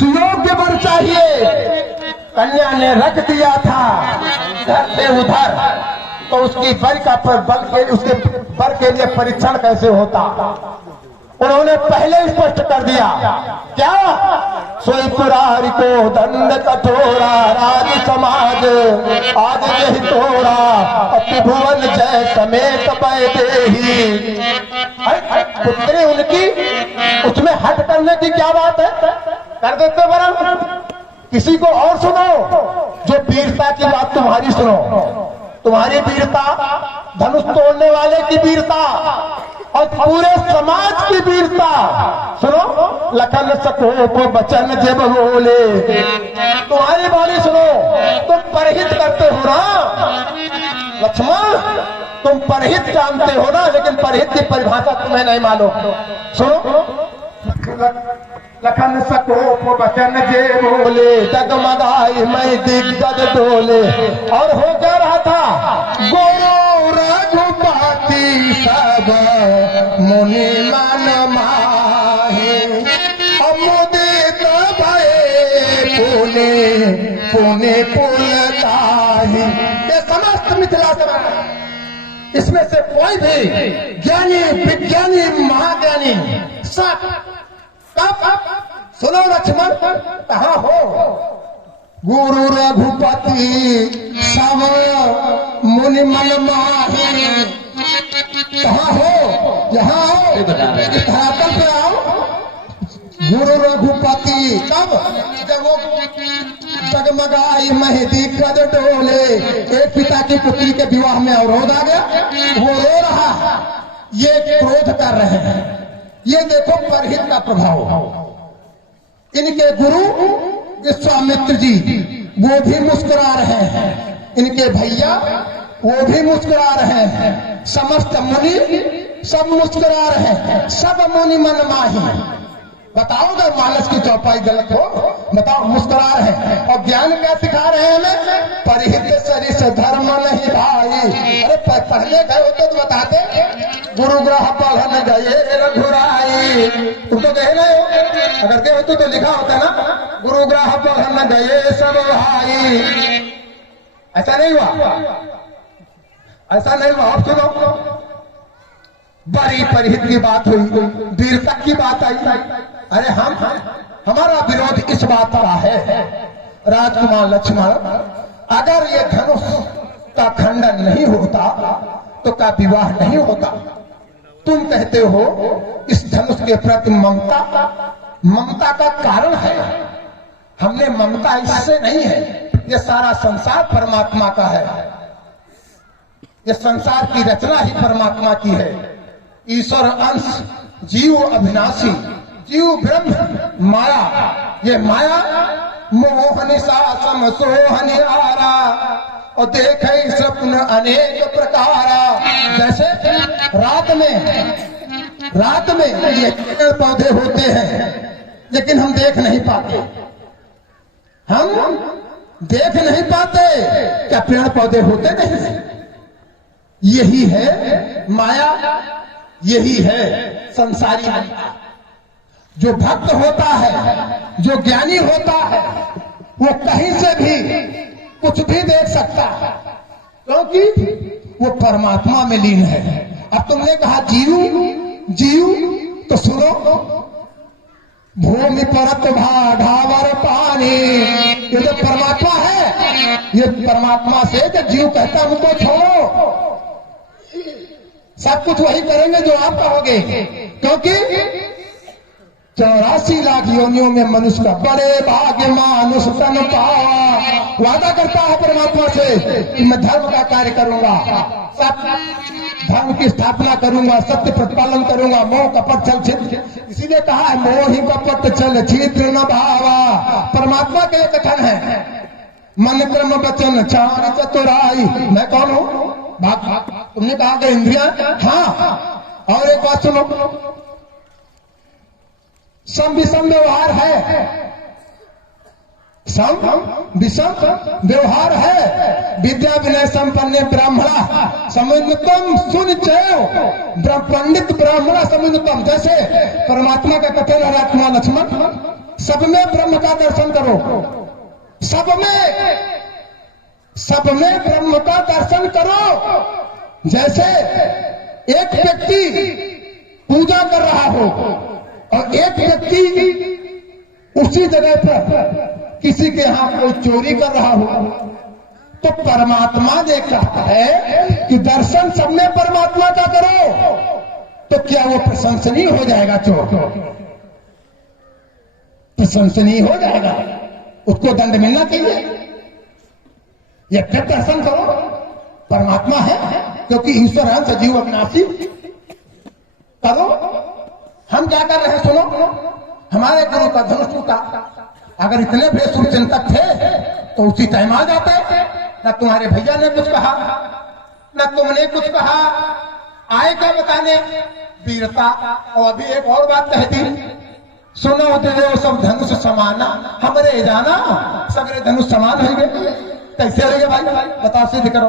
सुयोग्य वर चाहिए। कन्या ने रख दिया था घर से उधर, तो उसकी वर का बल के उसके वर के लिए परीक्षण कैसे होता, उन्होंने पहले स्पष्ट कर दिया। क्या? सोई पुरारी को दंड कठोरा, राज समाज आज यही तोड़ा, त्रिभुवन जय समेत बैदेही। पुत्री उनकी, उसमें हट करने की क्या बात है? कर देते वरन किसी को और सुनो, जो वीरता की बात तुम्हारी सुनो। तुम्हारी वीरता, धनुष तोड़ने वाले की वीरता और पूरे समाज की वीरता सुनो। लखन सकोप बचन जब बोले, तुम्हारी बाणी सुनो। तुम परहित करते हो ना लक्ष्मण, तुम परहित जानते हो ना, लेकिन परहित की परिभाषा तुम्हें नहीं मालूम। सुनो, लखन सकोप बचन जे बोले, डगमगाई मैं दिग्गज डोले। और हो क्या रहा था? गोरो रघुपति सब मुनि मन माहे, अमुदित भये पुने पुने पुलताहि। ये समस्त मिथिला समाज, इसमें से कोई भी ज्ञानी विज्ञानी महाज्ञानी सब सुनो लक्ष्मण, कहाँ हो? गुरु रघुपति सब मुनि मन माहे, कहाँ हो? यहाँ हो, इस धरातल पे आओ। गुरु रघुपति कब? जब वो जगमगाई मेहंदी कद डोले, एक पिता की पुत्री के विवाह में अवरोध आ गया, वो रो रहा, ये क्रोध कर रहे हैं। ये देखो परहित का प्रभाव। इनके गुरु विश्वामित्र जी वो भी मुस्कुरा रहे हैं, इनके भैया वो भी मुस्कुरा रहे हैं, समस्त मुनि सब मुस्कुरा रहे हैं, सब मुनि मन माही। बताओ अगर मानस की चौपाई गलत हो, बताओ। मुस्कुरा रहे हैं और ज्ञान क्या सिखा रहे हैं हमें? परिहित सरिस धर्म नहीं भाई। अरे पढ़ने गए होते तो बताते, गुरु ग्रह पढ़ने गए रघुराई, तुम तो कहे नहीं हो। अगर गए होते तो लिखा होता ना, गुरु ग्रह पढ़ने गए सब भाई। ऐसा नहीं हुआ, ऐसा नहीं हुआ। आप सुनो, बड़ी परिहित की बात हुई, वीरता की बात आई। अरे हमारा विरोध इस बात का है राजकुमार लक्ष्मण, अगर ये धनुष का खंडन नहीं होता तो का विवाह नहीं होता। तुम कहते हो इस धनुष के प्रति ममता का कारण है। हमने ममता इससे नहीं है, ये सारा संसार परमात्मा का है, ये संसार की रचना ही परमात्मा की है। ईश्वर अंश, जीव अविनाशी, जीव ब्रह्म माया। ये माया मोहनि सा समसोहनि आरा, और देखे स्वप्न अनेक प्रकारा। जैसे रात में ये पेड़ पौधे होते हैं, लेकिन हम देख नहीं पाते। हम देख नहीं पाते, क्या पेड़ पौधे होते नहीं? यही है माया, यही है संसारी माया। जो भक्त होता है, जो ज्ञानी होता है, वो कहीं से भी कुछ भी देख सकता है, क्योंकि वो परमात्मा में लीन है। अब तुमने कहा जीव, तो सुनो, भूमि परत ढावर पानी, ये जो परमात्मा है, ये परमात्मा से जो जीव कहता उनको छोड़ो, सब कुछ वही करेंगे जो आप कहोगे। क्योंकि 84 लाख योनियों में मनुष्य का बड़े भाग्य मानुष तन पावा। वादा करता है परमात्मा से कि मैं धर्म का कार्य करूंगा, सब धर्म की स्थापना करूंगा, सत्य प्रतिपालन करूंगा, मोह कपट छल छिद्र। इसीलिए कहा है मोह ही कपट छल छिद्र न भावा। परमात्मा के कथन है, मन क्रम वचन चार चतुराई। मैं कौन हूं? भाग। तुमने कहा कि इंद्रियां, हाँ। और एक बात सुनो, सम विषम व्यवहार है, सम विषम व्यवहार है। विद्या विनय संपन्न ब्राह्मणा समुन्नतम सुन चयो, पंडित ब्राह्मणा समुन्नतम। जैसे परमात्मा का कथन है राजकुमार लक्ष्मण, सब में ब्रह्म का दर्शन करो, सब में ब्रह्म का दर्शन करो। जैसे एक व्यक्ति पूजा कर रहा हो और एक व्यक्ति उसी जगह पर किसी के यहां कोई चोरी कर रहा हो, तो परमात्मा देख रहा है कि दर्शन सब में परमात्मा का करो, तो क्या वो प्रशंसनीय हो जाएगा? चोर प्रशंसनीय हो जाएगा, उसको दंड मिलना चाहिए। ये फिर दर्शन करो, परमात्मा है, क्योंकि ईश्वर है सजीव अविनाशी। करो। हम क्या कर रहे हैं सुनो, हमारे गुरु का धनुष टूटा, अगर इतने बेसुर चिंतक थे तो उसी टाइम आ जाते। न तुम्हारे भैया ने कुछ कहा, न तुमने कुछ कहा, आए क्या बताने वीरता। और अभी एक और बात कह दी, सुनो देव सब धनुष समाना, हमरे जाना सगरे धनुष समान हो गए। कैसे हो गए भाई? बताओ, सिद्ध करो।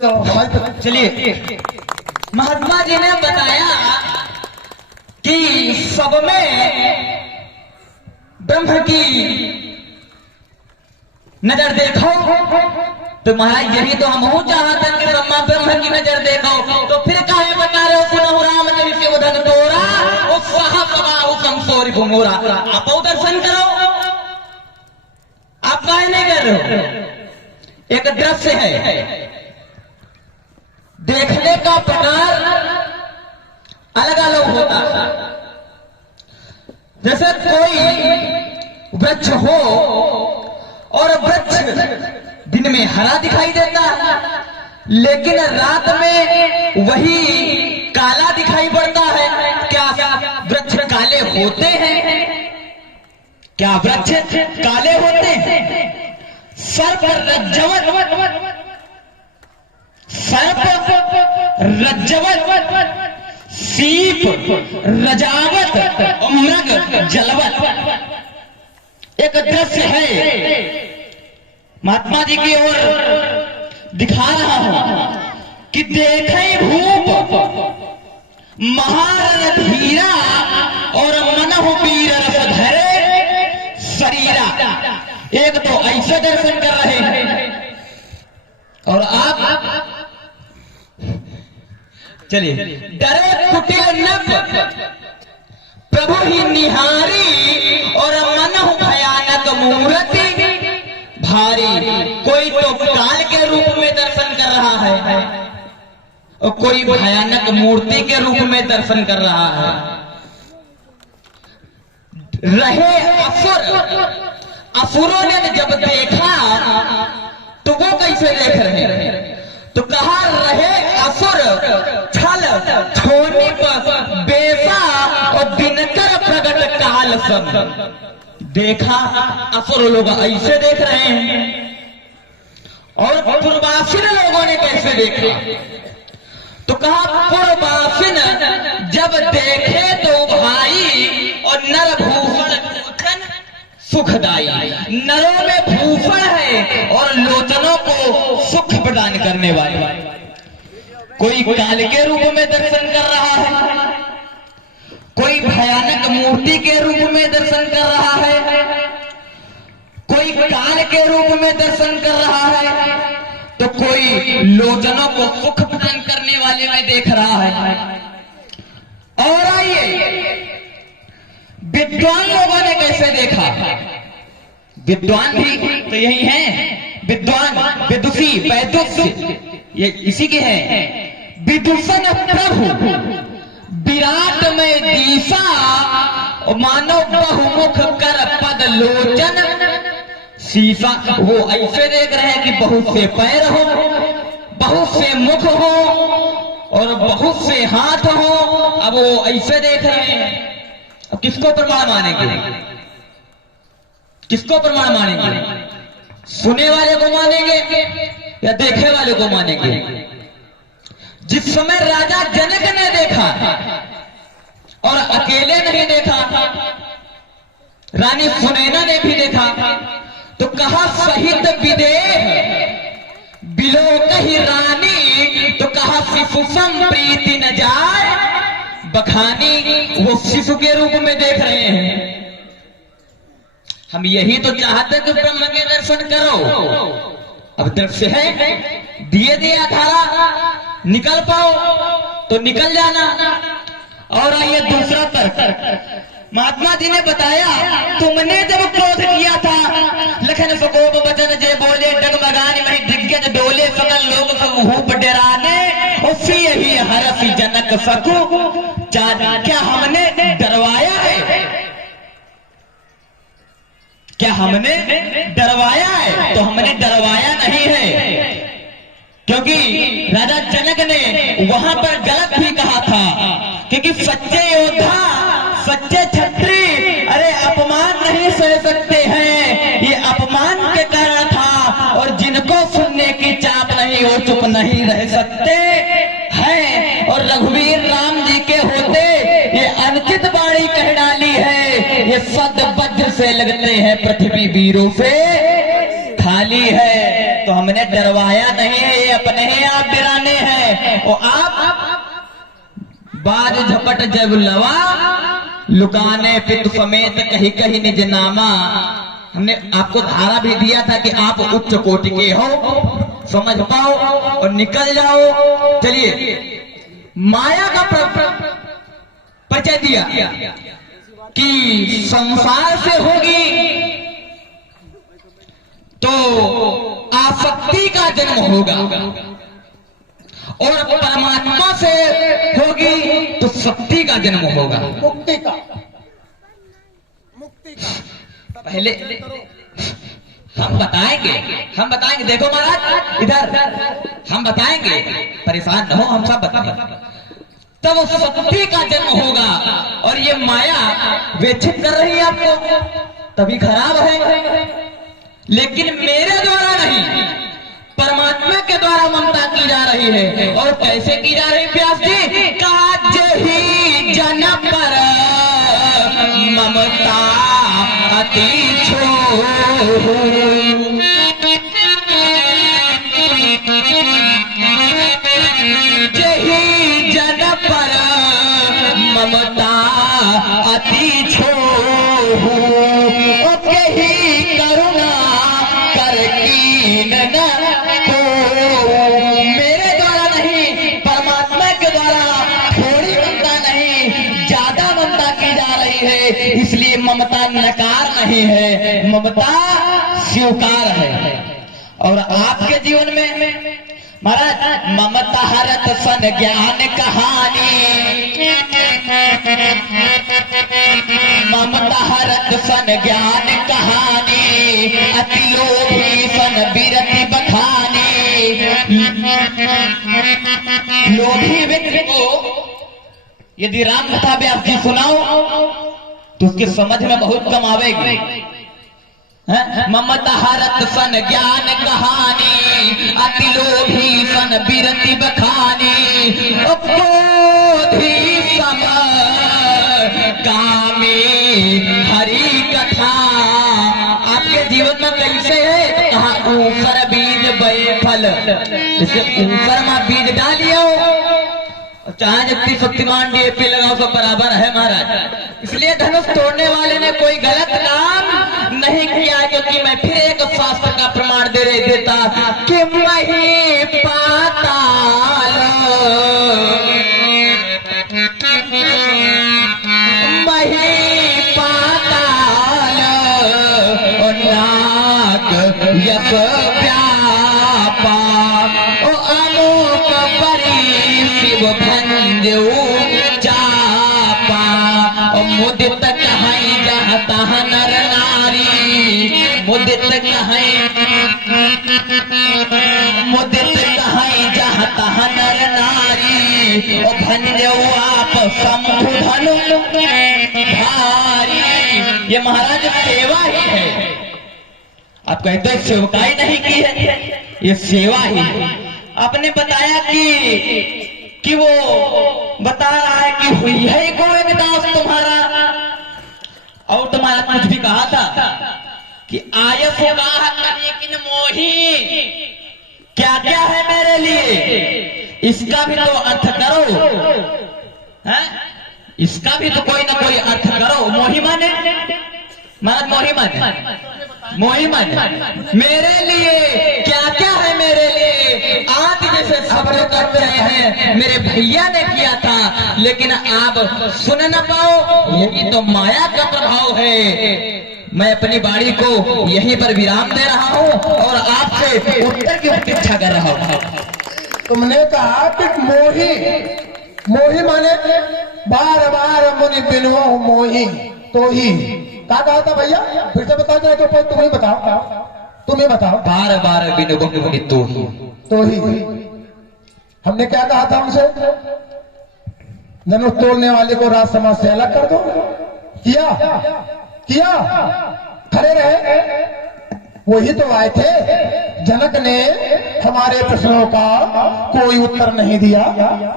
तो हमारी चलिए, महात्मा जी ने बताया कि सब में ब्रह्म की नजर देखो, तो महाराज यही तो हम चाहते हैं कि ब्रह्म की नजर देखो। तो फिर काहे बता रहे हो पुनः राम जैसे उधर तोरा वो संसोरी घुमोरा। आप दर्शन करो, आप काहे नहीं कर रहे हो? एक दृश्य है, देखने का प्रकार अलग अलग होता है। जैसे कोई वृक्ष हो और वृक्ष दिन में हरा दिखाई देता है, लेकिन रात में वही काला दिखाई पड़ता है। क्या वृक्ष काले होते हैं? क्या वृक्ष काले होते हैं? सर्प रज्जवत, सीप रजावत, मृग जलवत। एक दृश्य है, महात्मा जी की ओर दिखा रहा हूं कि देखे भूप महारथीरा और मनहु वीर रस धरे शरीरा। एक तो ऐसे दर्शन कर रहे हैं और आप चलिए, डरे कुटिल नभ प्रभु ही निहारी और मनहु भयानक मूर्ति भारी। कोई तो काल के रूप में दर्शन कर रहा है और कोई भयानक मूर्ति के रूप में दर्शन कर रहा है। रहे असुर, असुरों ने जब देखा तो वो कैसे देख रहे हैं? तो कहा रहे असुर छल छोनी पर बेसा और दिनकर प्रगट काल संग। देखा असुर लोग ऐसे देख रहे हैं और पूर्वासीन लोगों ने कैसे देखा? तो कहा पूर्वासीन जब देखे तो भाई और नर भूषण सुखदाई। नरों में भूषण है और लोचनों को सुख प्रदान करने वाले। कोई काल के रूप में दर्शन कर रहा है, कोई भयानक मूर्ति के रूप में दर्शन कर रहा है, कोई काल के रूप में दर्शन कर रहा है, तो कोई लोचनों को सुख प्रदान करने वाले में देख रहा है। और आइए, विद्वान लोगों ने कैसे देखा? विद्वान भी तो यही हैं, विद्वान विदुषी वैदुष्य ये इसी के हैं। विदूषण प्रभु विराट में दीसा मानो बहुमुख कर पद लोचन शीशा। वो ऐसे देख रहे हैं कि बहुत से पैर हो, बहुत से मुख हो और बहुत से हाथ हो। अब वो ऐसे देख रहे हैं। अब किसको प्रमाण मानेंगे? किसको प्रमाण मानेंगे? सुने वाले को मानेंगे या देखे वाले को मानेंगे? जिस समय राजा जनक ने देखा और अकेले नहीं देखा, रानी सुनैना ने भी देखा, तो कहा सहित विदेह बिलो कही रानी, तो कहा शिशु प्रीति न जाए बखानी। वो शिशु के रूप में देख रहे हैं हम यही तो चाहते कि ब्रह्म के दर्शन करो। अब दृश्य है, दिए दिया धारा निकल पाओ तो निकल जाना। और ये दूसरा तर्क महात्मा जी ने बताया, तुमने जब क्रोध किया था, लखन सकोप वचन जे बोले, डगमगान मही दिग्गज डोले, सकल लोग सब हूप डराने, उसी यही हरसी जनक सकू जान। क्या हमने डरवाया है? क्या हमने डरवाया है? तो हमने डरवाया नहीं है, क्योंकि राजा जनक ने वहां पर गलत भी कहा था। क्योंकि सच्चे योद्धा, सच्चे छत्री अरे अपमान नहीं सह सकते हैं, ये अपमान के कारण था। और जिनको सुनने की चाप नहीं वो चुप नहीं रह सकते हैं। और रघुवीर राम जी के होते ये अनुचित बाणी कह डाली है, ये सद वज्र से लगते हैं, पृथ्वी वीरों से खाली है। तो हमने डरवाया नहीं है, ये अपने ही आप डराने हैं। और आप बाज झपट जब लवा, लुकाने पितु समेत कहीं कहीं निज नामा। हमने आपको धारा भी दिया था कि आप उच्च कोटि के हो, समझ पाओ और निकल जाओ। चलिए, माया का परिचय दिया कि संसार से होगी तो आसक्ति का जन्म होगा, और परमात्मा से होगी तो शक्ति का जन्म होगा, मुक्ति का। पहले हम बताएंगे। देखो महाराज इधर हम बताएंगे, परेशान न हो, हम सब बताएंगे। तब उस शक्ति का जन्म होगा। और ये माया वेक्षित कर रही है आपको, तभी खराब है। लेकिन मेरे द्वारा नहीं, परमात्मा के द्वारा ममता की जा रही है। और कैसे की जा रही? व्यास जी, काज ही जन पर ममता अति छो, जही जन पर ममता अति छो, कही करुणा कर कीन न को। मेरे द्वारा नहीं, परमात्मा के द्वारा थोड़ी ममता नहीं, ज्यादा ममता की जा रही है। इसलिए ममता नकार नहीं है, ममता स्वीकार है। और आपके जीवन में महाराज ममता हरत सन ज्ञान कहानी, ममता हरत सन ज्ञान कहानी, अति लोभी सन बिरति बखानी। लोभी व्यक्ति को यदि राम कथा व्यास जी सुनाओ तो उसके समझ में बहुत कम आवेगी। ममता हरत सन ज्ञान कहानी, अति लोभी सन बिरति बखानी, क्रोधी सम कामी हरि कथा। आपके जीवन में कैसे है? कहा ऊसर बीज बे फल, इसे ऊसर में बीज डालियो, चाहे जितनी शक्तिमान डीएपी लगाओ तो बराबर है महाराज। इसलिए धनुष तोड़ने वाले ने कोई गलत काम नहीं किया, क्योंकि मैं फिर एक शास्त्र का प्रमाण देता कि मही पाताल, मही पाताल नाक यस व्यापा, ओ अमुक परी शिव भंजो चापा, मुदित कहीं जहता नर नारी, मुदित कहीं जहता नर नारी, ओ भंजो आप शंभु धनु भारी। ये महाराज सेवा ही है। आप कहते हैं सेवकाई नहीं की है, ये सेवा ही है। आपने बताया कि वो बता रहा है कि हुई है गोविंद दास तुम्हारा, और तुम्हारा कुछ भी कहा था कि आयस लेकिन मोही क्या क्या है मेरे लिए, इसका भी तो अर्थ करो, है? इसका भी तो कोई ना कोई अर्थ करो। मोही मन मोही मन मेरे लिए क्या क्या है मेरे लिए आज जैसे सब लोग करते हैं मेरे भैया ने किया था लेकिन आप सुन न पाओ यही तो माया का प्रभाव है। मैं अपनी बाड़ी को यहीं पर विराम दे रहा हूँ और आपसे उत्तर की प्रतीक्षा कर रहा हूँ। तुमने कहा कि मोही मोही माने बार बार मुनि बिनो मोही तो ही क्या कहा था भैया? फिर से बता दे तो तुम्हें बताओ बार बार बिनु मुनि तो ही हमने क्या कहा था उनसे? धनुष तोड़ने वाले को राज समाज से अलग कर दो। किया खड़े रहे। वही तो आए थे। जनक ने हमारे प्रश्नों का कोई उत्तर नहीं दिया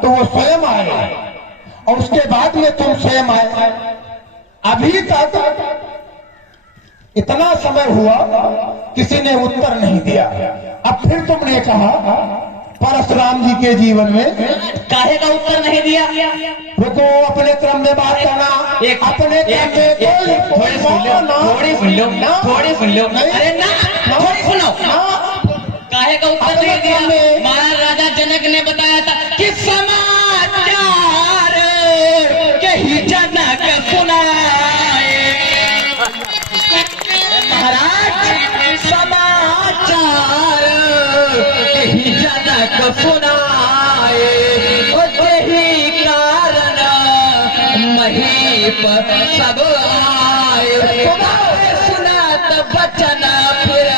तो वो स्वयं आए और उसके बाद में तुम स्वयं आए। अभी तक इतना समय हुआ किसी ने उत्तर नहीं दिया। अब फिर तुमने कहा परशुराम जी के जीवन में काहे का उत्तर नहीं दिया? रुको, अपने क्रम में बात करना। अपने क्रम में थोड़ी सुन लो अरे ना थोड़ी सुनो। काहे का उत्तर नहीं दिया? महाराज राजा जनक ने बताया था कि समाचार के ही जनक सुनाए। महाराज समाचार के ही जनक सुनाए और यही कारण महीप सब आए। सुनत बचन फिर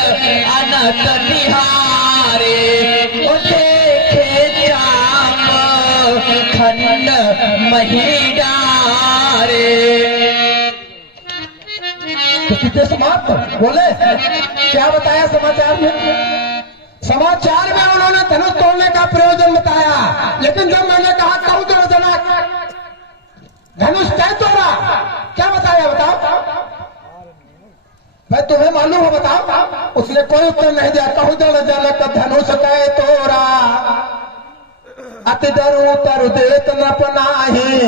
अनक निहारे और देखे जाम खंड मही डारे। तो समाप्त बोले क्या बताया समाचार में? समाचार में उन्होंने धनुष तोड़ने का प्रयोजन बताया, लेकिन जब मैंने कहा कहूं तो जनक धनुष क्या तोड़ा, क्या बताया बताओ? मैं तुम्हें मालूम है बताओ? उसने कोई उत्तर नहीं दिया। कहूं तो जनक धनुष कै तोड़ा अति डरू तरु देत न पनाही।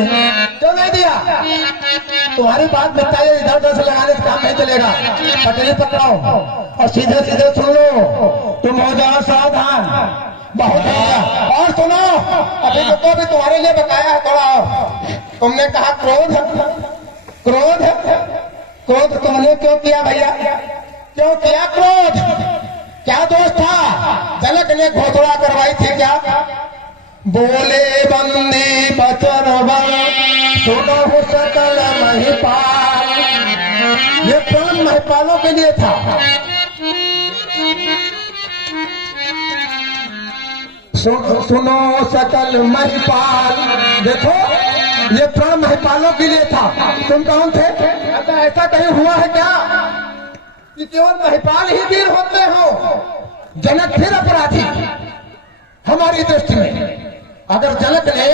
क्यों नहीं दिया? तुम्हारी बात बताइए, इधर उधर से लगाने से काम नहीं चलेगा। पटरी पकड़ाओ और सीधे सीधे सुन लो। तुम हो जाओ सावधान, बहुत हो गया। और सुनो, अभी तो भी तुम्हारे लिए बकाया है थोड़ा और। तुमने कहा क्रोध तुमने क्यों किया भैया? क्यों किया क्रोध? क्या दोष था? जनक ने घोषणा करवाई थी क्या? बोले बंदी बचन बल सुनो सकल महिपाल। ये प्रण महिपालों के लिए था। सुनो सकल महिपाल, देखो ये प्रण महिपालों के लिए था। तुम कौन थे? ऐसा कहीं हुआ है क्या कि केवल महिपाल ही वीर होते हो? जनक फिर अपराधी हमारी दृष्टि में। अगर जनक ने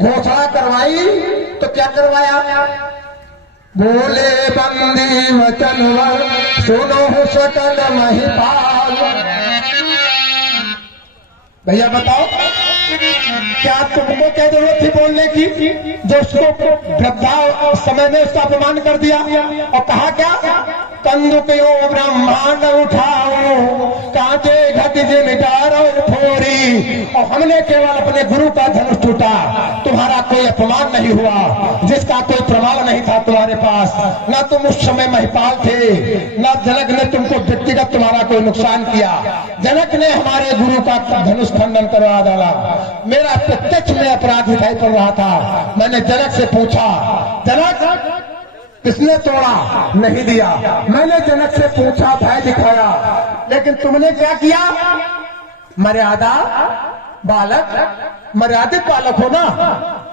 घोषणा करवाई तो क्या करवाया? बोले बंदी वचन वर सुनो सकल महिपाल। भैया बताओ, क्या तुमको क्या जरूरत थी बोलने की? जो उसको वृद्धा समय में उसका अपमान कर दिया और कहा क्या? कंदुकयो ब्रह्मांड उठाओ कांचे घट जिम डारो फोरी। और हमने केवल अपने गुरु का धनुष टूटा, तुम्हारा कोई अपमान नहीं हुआ, जिसका कोई प्रमाण नहीं था तुम्हारे पास। न तुम उस समय महिपाल थे, न जनक ने तुमको व्यक्तिगत तुम्हारा कोई नुकसान किया। जनक ने हमारे गुरु का धनुष खंडन करवा डाला। मेरा प्रत्यक्ष में अपराध दिखाई पड़ रहा था। मैंने जनक से पूछा, जनक किसने तोड़ा? नहीं दिया। मैंने जनक से पूछा, भय दिखाया, लेकिन तुमने क्या किया? मर्यादा बालक, मर्यादित बालक हो ना।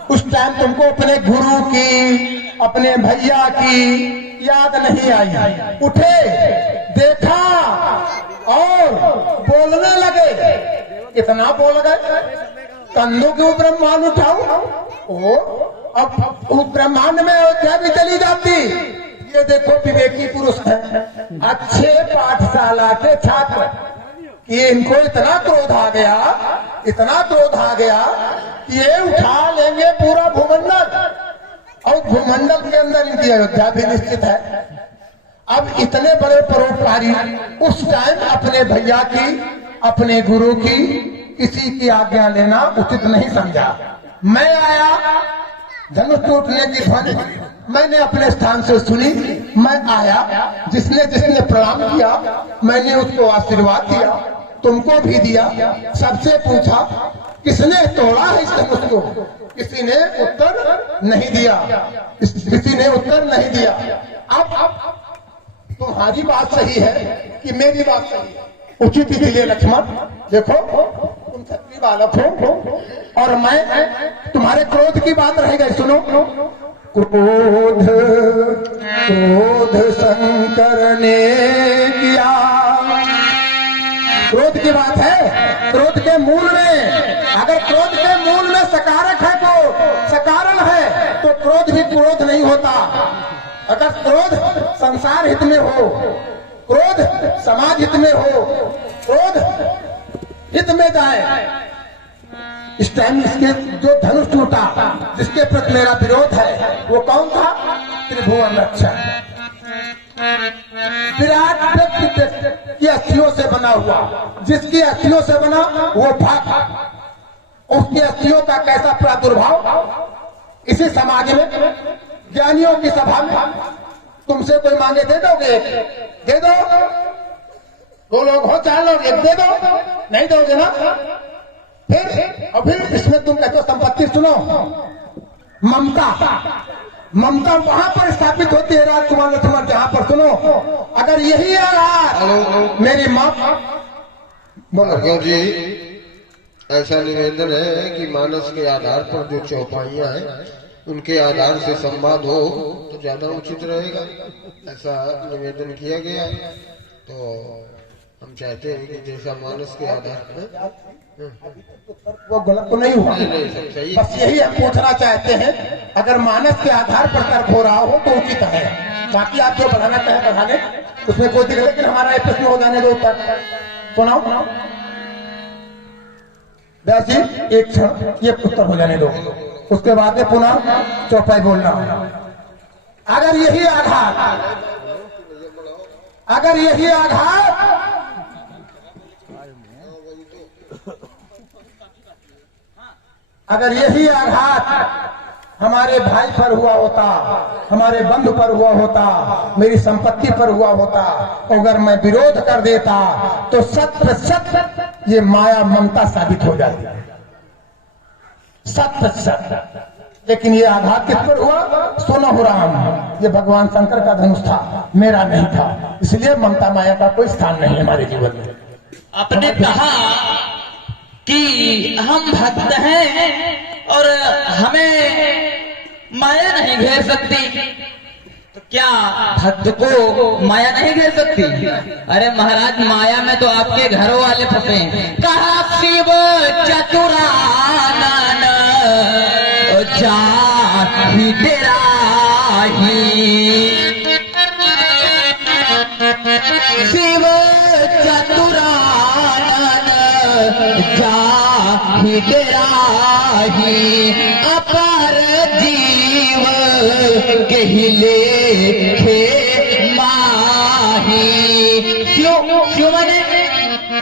उस टाइम तुमको अपने गुरु की, अपने भैया की याद नहीं आई। उठे, देखा और बोलने लगे। इतना बोल गए, कंधों के ऊपर ब्रह्मांड उठाऊं। अब उस ब्रह्मांड में अयोध्या भी चली जाती। ये देखो विवेकी पुरुष है, अच्छे पाठशाला के छात्र, ये इनको इतना क्रोध आ गया, ये उठा लेंगे पूरा भूमंडल और भूमंडल के अंदर इनकी अयोध्या भी निश्चित है। अब इतने बड़े परोपकारी उस टाइम अपने भैया की, अपने गुरु की, किसी की आज्ञा लेना उचित नहीं समझा। मैं आया, धनुष टूटने की ध्वनि मैंने अपने स्थान से सुनी। मैं आया, जिसने जिसने प्रणाम किया मैंने उसको आशीर्वाद दिया, तुमको भी दिया। सबसे पूछा किसने तोड़ा है इस धनुष को? किसी ने उत्तर नहीं दिया, किसी ने उत्तर नहीं दिया। अब तुम्हारी बात सही है कि मेरी बात सही है? उचित इसलिए लक्ष्मण, देखो तुम क्षत्रिय बालक हो और मैं, तुम्हारे क्रोध की बात रह गई, सुनो। क्रोध क्रोध शंकर ने किया, क्रोध की बात है। क्रोध के मूल में, अगर क्रोध के मूल में सकारक है तो सकारण है तो क्रोध भी क्रोध नहीं होता। अगर क्रोध संसार हित में हो, क्रोध समाज हित में हो, क्रोध हित में जाए। इस टाइम इसके जो धनुष टूटा, जिसके प्रति मेरा विरोध है, वो कौन था? त्रिभुवन रक्षक, विराट व्यक्ति की अस्थियों से बना हुआ। जिसकी अस्थियों से बना वो भाग, उसकी अस्थियों का कैसा प्रादुर्भाव इसी समाज में, ज्ञानियों की सभा में। तुमसे कोई मांगे दे दोगे? दे दो। दो लोग हो, चार लोग, एक दे दो, नहीं दोगे ना? फिर इसमें तुम कहते हो संपत्ति। सुनो, ममता, ममता वहां पर स्थापित होती है राजकुमार लक्ष्मण, जहां पर, सुनो, अगर यही आधार मेरी मां। बोलो जी, ऐसा निवेदन है कि मानस के आधार पर जो चौपाइयां हैं उनके आधार से संवाद हो तो ज्यादा उचित रहेगा, ऐसा निवेदन किया गया है। तो हम चाहते हैं कि जैसा मानस के आधार पर, वो गलत तो नहीं हुआ, नहीं, बस यही हम पूछना चाहते हैं। अगर मानस के आधार पर तर्क हो रहा हो तो उचित है। बाकी आप जो बढ़ाना चाहे बढ़ाने, उसमें कोई दिक्कत, लेकिन हमारा ये प्रश्न हो जाने दो। उत्तर सुनाओ व्यास जी, एक क्षण ये उत्तर हो जाने दो, उसके बाद में पुनः चौपाई बोलना। अगर यही आधार, अगर यही आधार अगर यही आघात हमारे भाई पर हुआ होता, हमारे बंधु पर हुआ होता, मेरी संपत्ति पर हुआ होता, अगर मैं विरोध कर देता तो सत्य सत्य ये माया ममता साबित हो जाती है, सत्य सत्य। लेकिन ये आघात किस पर हुआ? सोना राम, ये भगवान शंकर का धनुष था, मेरा नहीं था। इसलिए ममता माया का कोई स्थान नहीं है हमारे जीवन में। आपने कहा कि हम भक्त हैं और हमें माया नहीं घेर सकती, तो क्या भक्त को माया नहीं घेर सकती? अरे महाराज, माया में तो आपके घरों वाले फंसे हैं। कहा शिव चतुरानन जाहि डेराहि, शिव चतुरानन जाहि डेराहि, अपर जीव केहि लेखे माही। क्यों माने?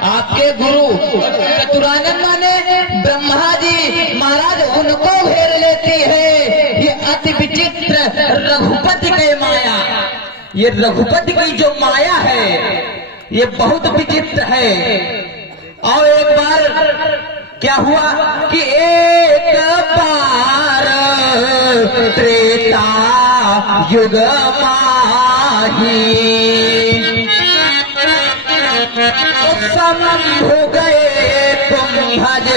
आपके गुरु चतुरानन माने ब्रह्मा जी महाराज, उनको घेर लेती है। ये अति विचित्र रघुपति की माया, ये रघुपति की जो माया है ये बहुत विचित्र है। और एक बार क्या हुआ कि एक बार त्रेता युग माही हो गए तुम भज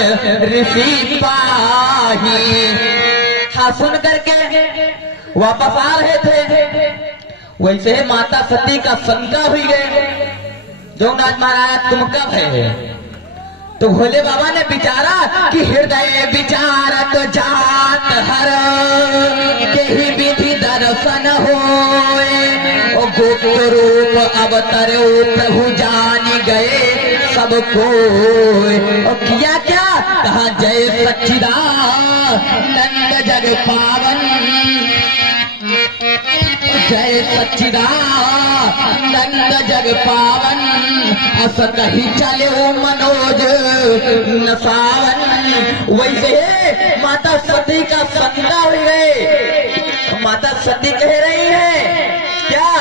ऋषि पाही। हाँ, सुन करके वापस आ रहे थे, वैसे ही माता सती का शंका हुई गए, जो नाथ महाराज तुम कब है? तो भोले बाबा ने विचारा कि हृदय विचारत जात हर, केहि विधि दर्शन होए। गुप्त रूप अवतरो प्रभु जान गए सबको। और किया क्या? कहा जय सच्चिदानंद जग पावन, जय सच्चिदानंद जग पावन अस कही चले मनोज न सावन। वैसे माता सती का संगा हो गए। माता सती कह रही है क्या?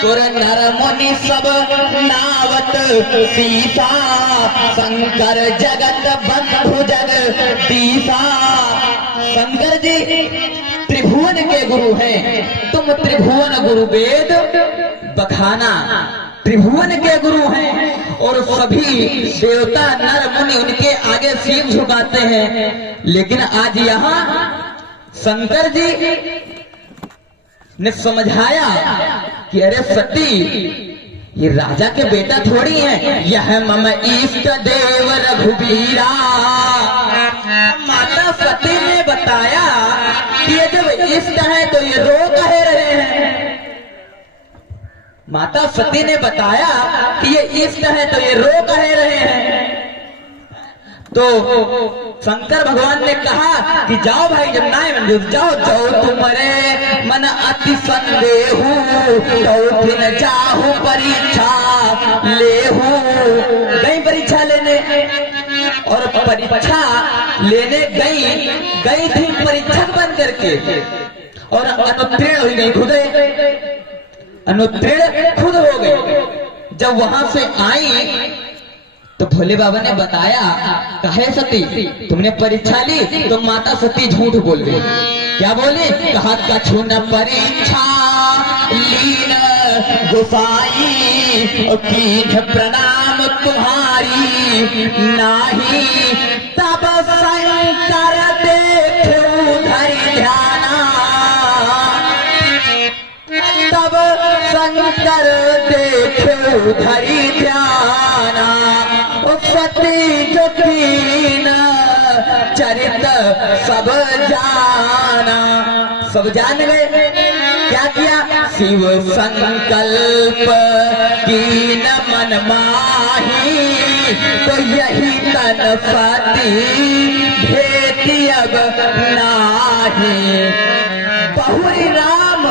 सुर नर मुनि सब नावत सीसा शंकर जगत बंधु जगदीसा। शंकर जी त्रिभुवन के गुरु हैं। तुम त्रिभुवन गुरु वेद बखाना त्रिभुवन के गुरु हैं और सभी देवता नर मुनि उनके आगे शीश झुकाते हैं। लेकिन आज यहाँ शंकर जी ने समझाया कि अरे सती ये राजा के बेटा थोड़ी है, यह मम इष्ट देव रघुबीरा। माता सती ने बताया कि ये जब इष्ट है तो ये रो कहे रहे हैं। माता सती ने बताया कि ये इष्ट है तो ये रो कहे रहे हैं। तो शंकर भगवान ने कहा कि जाओ भाई जब नाय मंजूर जाओ जाओ तुम्हारे मन अति संदेहू तो फिर जाहू परीक्षा लेहू। गई परीक्षा लेने और परीक्षा लेने गई थी परीक्षक बन करके और अनुत्तीर्ण हो गई, खुद अनुत्तीर्ण खुद हो गई। जब वहां से आई तो भोले बाबा ने बताया कहे सती तुमने परीक्षा ली तो माता सती झूठ बोल गई। क्या बोली? कहा कछु न परीक्षा लीन गोसाई कीन प्रणाम तुम्हारी नाही। तब शंकर देखे धरि ध्याना तब शंकर देखे धरि ध्याना। सती जो कीन चरित सब जाना। सब जान गए। क्या किया? शिव संकल्प कीन मन माही तो यही तन सती भेटी अब नाही। बहुरी राम